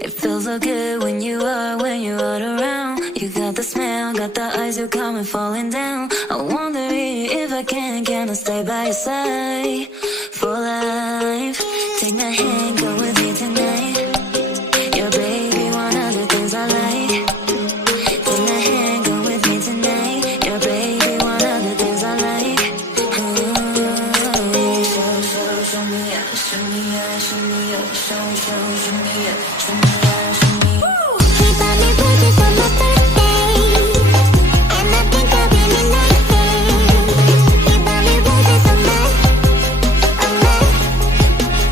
It feels so good when you're all around. You got the smell, got the eyes, you're coming falling down. I wonder if I can I stay by your side for life? Take my hand.